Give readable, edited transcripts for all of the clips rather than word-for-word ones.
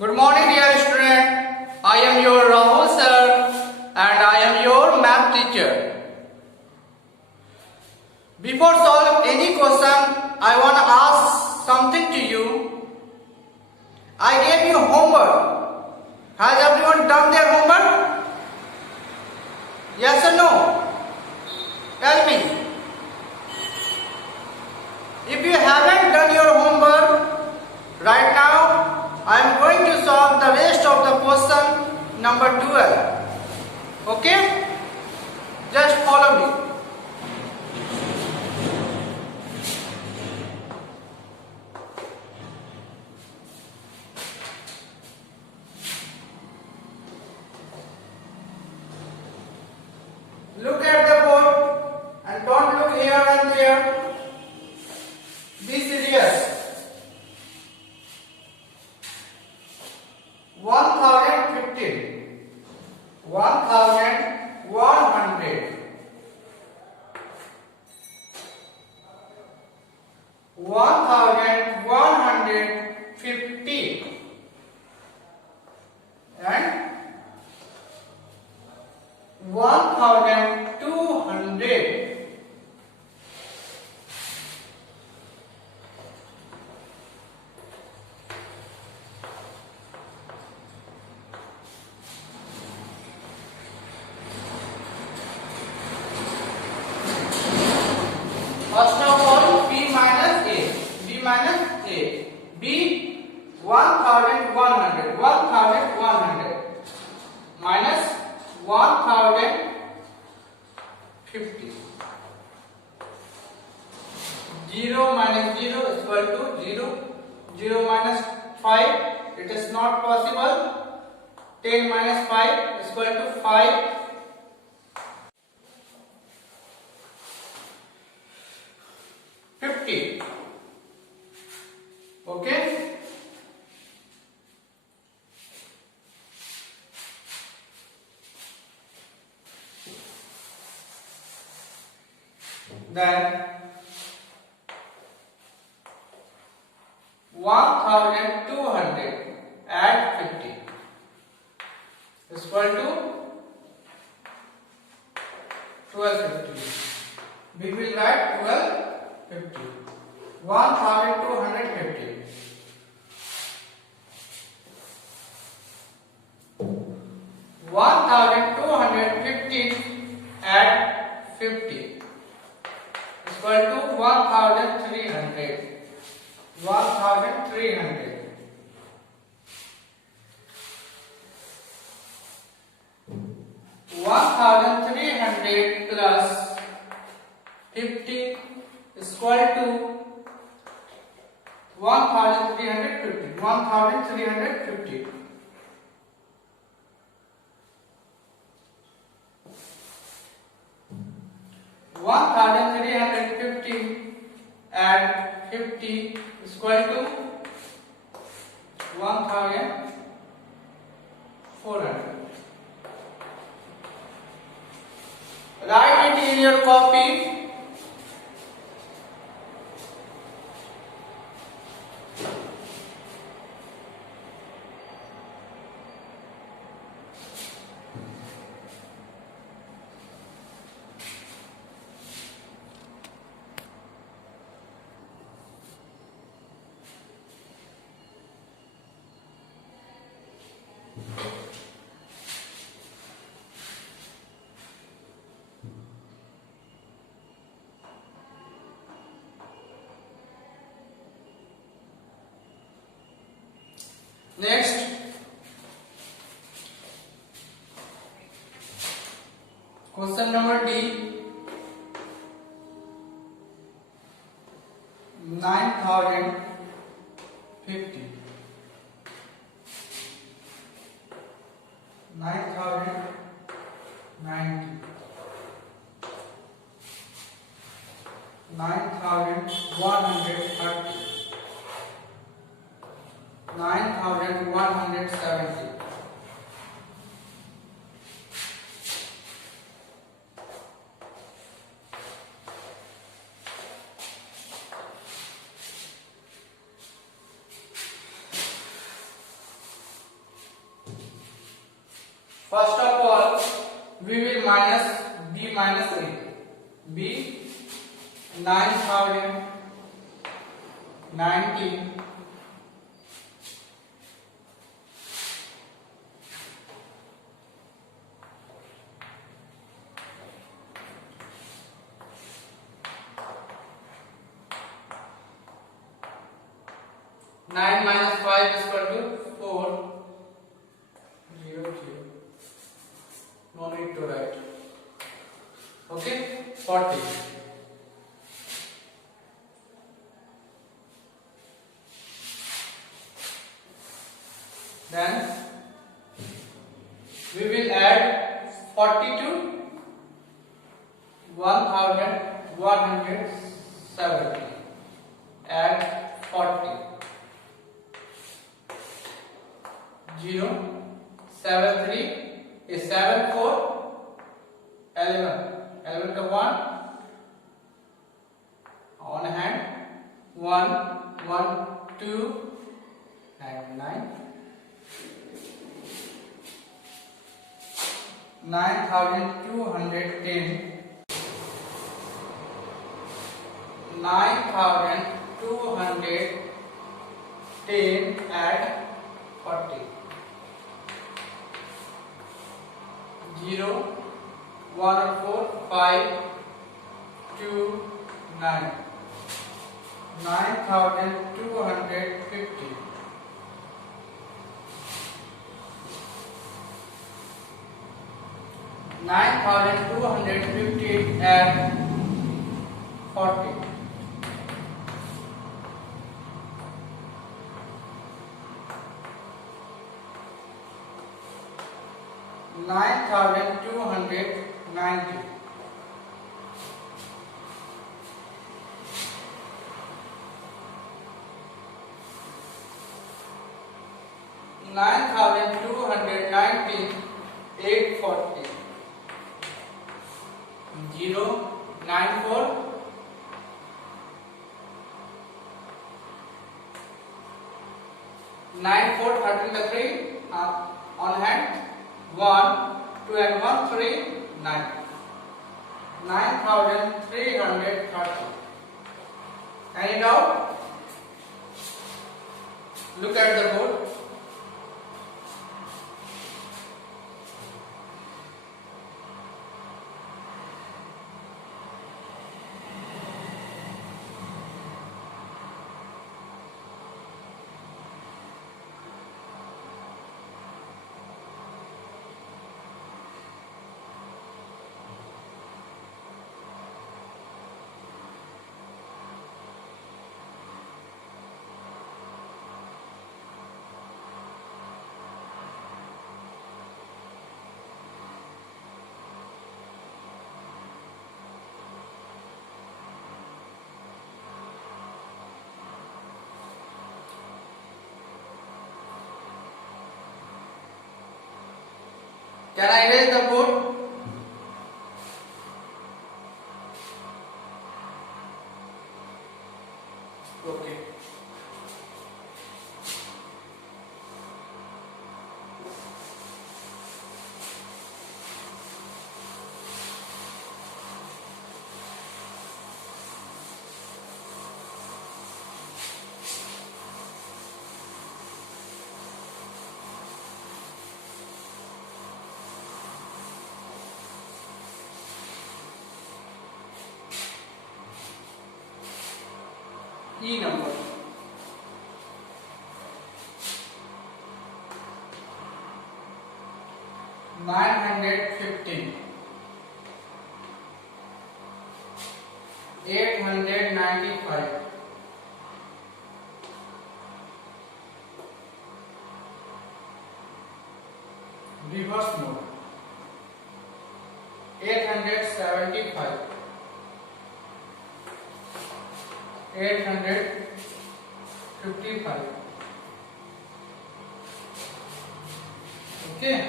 Good morning, dear student. I am your Rahul sir and I am your math teacher. Before solve any question, I want to ask something to you. I gave you homework. Has everyone done their homework? Yes or no? Tell me. If you haven't done your homework, right now I am going to solve the rest of the question number 12. Okay? Just follow me. Look at the board and don't look here and there. Be serious. 1015, 1100, 1150 and 1200. First of all, B minus A. B minus A. B 1100. 1100 minus 1050. 0 minus 0 is equal to 0. 0 minus 5. It is not possible. 10 minus 5 is equal to 5. 50. Okay. Then 1200 add 50 is equal to 1250. We will write 1250. 1250. 1215 add 50 is equal to 1300. 1300. 1300 plus 50 is equal to 1350. 1350. 1350 add 50 is equal to 1400. Write it in your copy. Next, question number D. 9050. 9090. 9130. 9170. 9180. First of all, we will minus b minus a. b 9,090 9 minus 5 is equal to 4. 0, 0. No need to write. Okay, 40. Then we will add 40 to 1170. Add 40. 0, 7, 3 is 7, 4, 11. 11 to 1 on hand. 1, 1, 2 and 9. 9,210. 9,210 add 40. 0, 1, 4, 5, 2, 9. 9,250. 9,250 and 40. 9,290. 9,290, 840. 0, 9, 4. 9, 4, 13 the 3 on hand. 1, 2 and 1, 3, 9. 9,330. Any doubt? Look at the board. Can I erase the board? Okay. E number. $915, $895, reverse mode, $875, $855. Okay.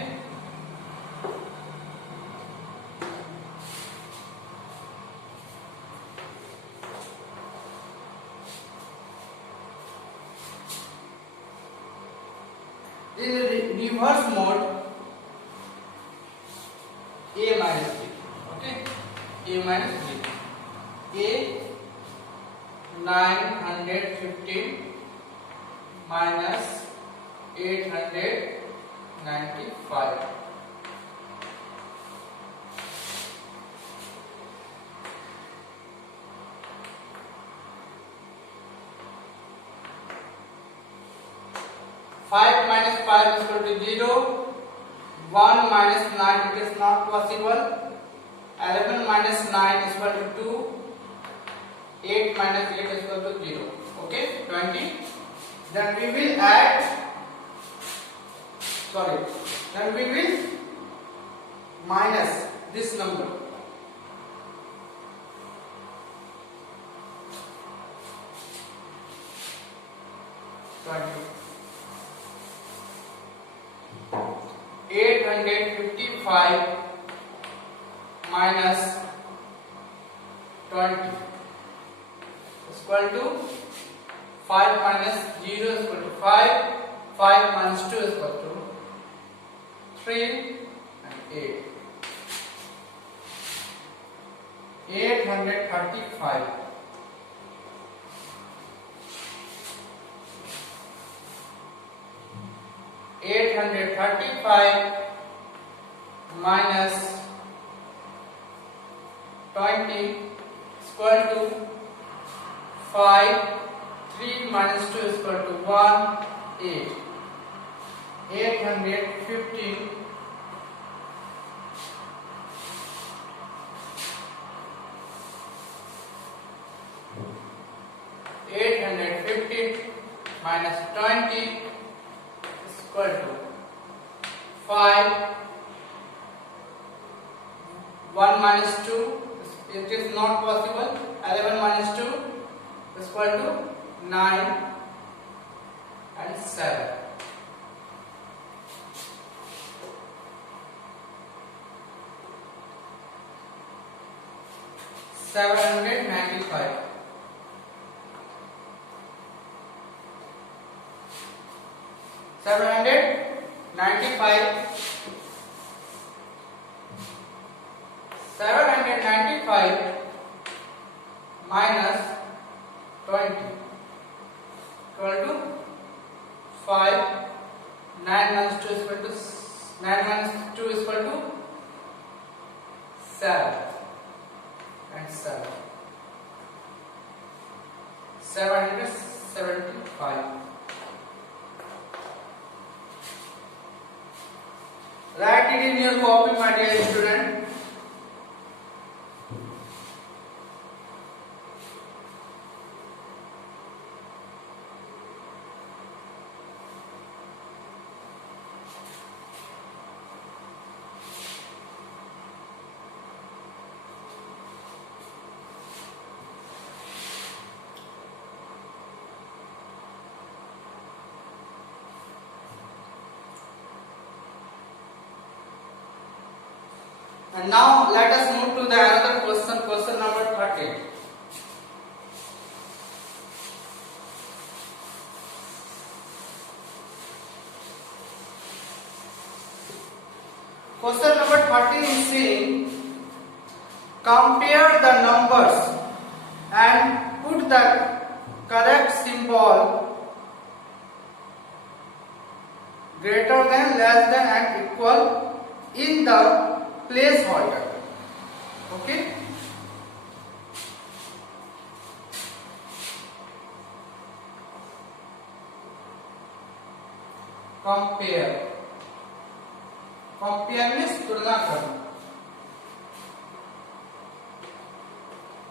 In reverse mode, a minus b. A 915 minus 895. Five minus 5 is equal to 0. 1 minus 9, it is not possible. 11 minus 9 is equal to 2. 8 minus 8 is equal to 0. Okay, 20. Then we will add, then we will minus this number. $855 minus 20 is equal to 5 minus 0 is equal to 5. 5 minus 2 is equal to 3 and 8. 835 minus 20 is equal to 5. 3 minus 2 is equal to 1. 8. 815 minus 20 is equal to 5. 1 minus 2, it is not possible. 11 minus 2 is equal to 9 and 7. 795. 795 minus 20 equal to 5. 9 minus 2 is equal to 9 minus 2 is equal to 7 and 7. 775. Write it in your copy, my dear student. And now let us move to the another question, question number 30. Question number 30 is saying, compare the numbers and put the correct symbol greater than, less than and equal in the place holder. Okay. Compare. Compare means तुलना करना.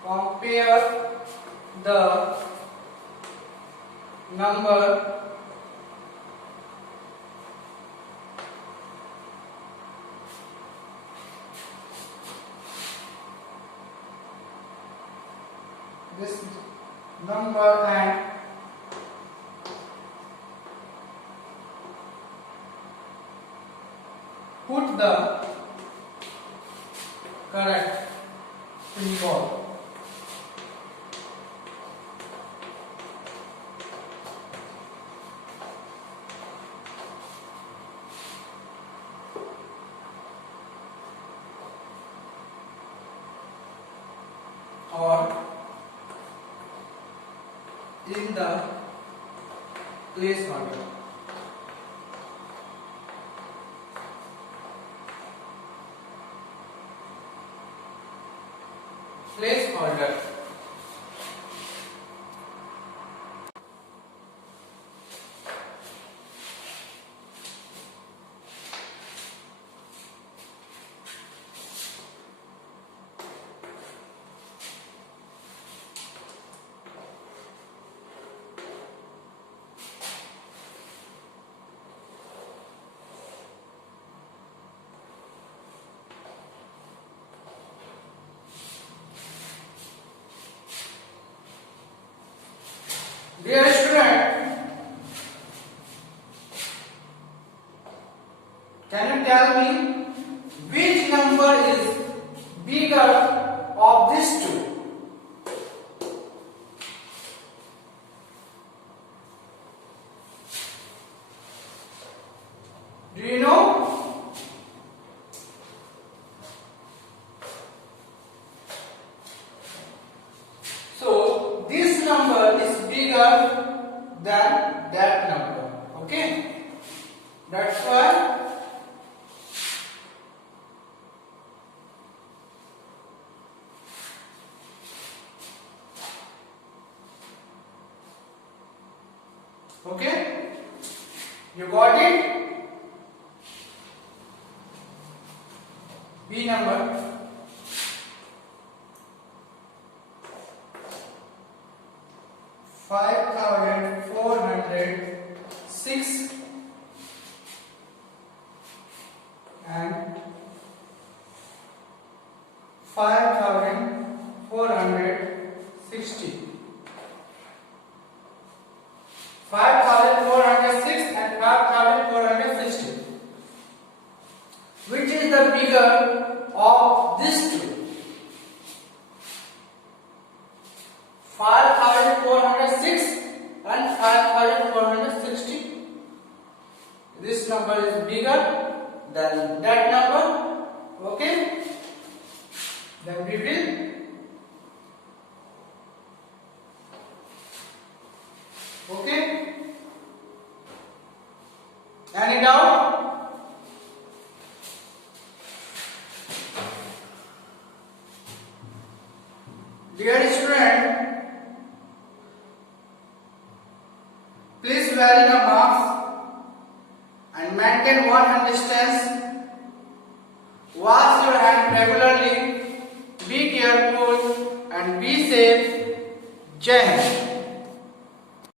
Compare the number this number and put the correct symbol. in the place holder. Place holder. Dear student, can you tell me which number is bigger of these two? Do you know? So this number is bigger than that number. Okay? That's why okay? You got it? B number. $5,406 and $5,460. 5,406 and 5,460. Which is the bigger of these two? 5,406 and 5,460. This number is bigger than that number. Okay? Then we will okay? Any doubt? Dear student, please vary the marks and maintain one hand distance. Wash your hand regularly. Be careful and be safe. Jai Hind.